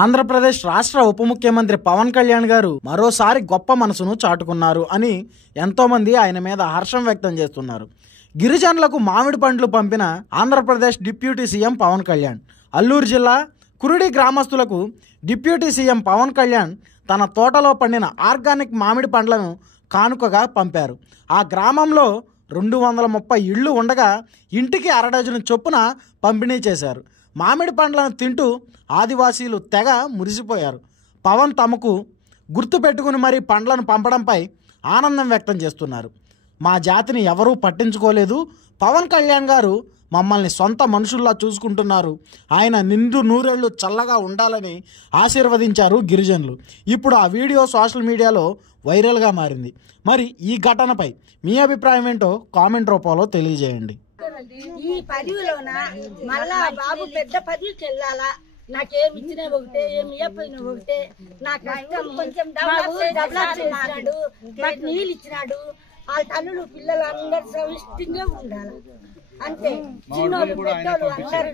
ఆంధ్రప్రదేశ్ రాష్ట్ర ఉప ముఖ్యమంత్రి పవన్ కళ్యాణ్ గారు మరోసారి గొప్ప మనసును చాటుకున్నారు అని ఎంతోమంది ఆయన మీద హర్షం వ్యక్తం చేస్తున్నారు. గిరిజనులకు మామిడి పండ్లు పంపిన ఆంధ్రప్రదేశ్ డిప్యూటీ సీఎం పవన్ కళ్యాణ్. అల్లూరు జిల్లా కురుడి గ్రామస్తులకు డిప్యూటీ సీఎం పవన్ కళ్యాణ్ తన తోటలో పండిన ఆర్గానిక్ మామిడి పండ్లను కానుకగా పంపారు. ఆ గ్రామంలో 230 ఇళ్ళు ఉండగా ఇంటికి అరడజను చొప్పున పంపిణీ చేశారు. మామిడి పండ్లను తింటూ ఆదివాసీలు తెగ మురిసిపోయారు. పవన్ తమకు గుర్తు పెట్టుకుని మరీ పండ్లను పంపడంపై ఆనందం వ్యక్తం చేస్తున్నారు. మా జాతిని ఎవరూ పట్టించుకోలేదు, పవన్ కళ్యాణ్ గారు మమ్మల్ని సొంత మనుషుల్లా చూసుకుంటున్నారు, ఆయన నిండు నూరేళ్లు చల్లగా ఉండాలని ఆశీర్వదించారు గిరిజనులు. ఇప్పుడు ఆ వీడియో సోషల్ మీడియాలో వైరల్గా మారింది. మరి ఈ ఘటనపై మీ అభిప్రాయం ఏంటో కామెంట్ రూపంలో తెలియజేయండి. ఈ పదవిలోన మళ్ళా బాబు పెద్ద పదవికి వెళ్ళాలా, నాకేమి ఇచ్చినా ఒకటే, ఏమి ఇవ్వపోయినా ఒకటే. నా కష్టం కొంచెం డెవలప్ చేసినాడు, నాకు నీళ్ళు ఇచ్చినాడు. వాళ్ళ తల్లులు పిల్లలు అందరు సవిష్టంగా ఉండాలి అంతే. చిన్నోళ్ళు పెద్దోళ్ళు అందరు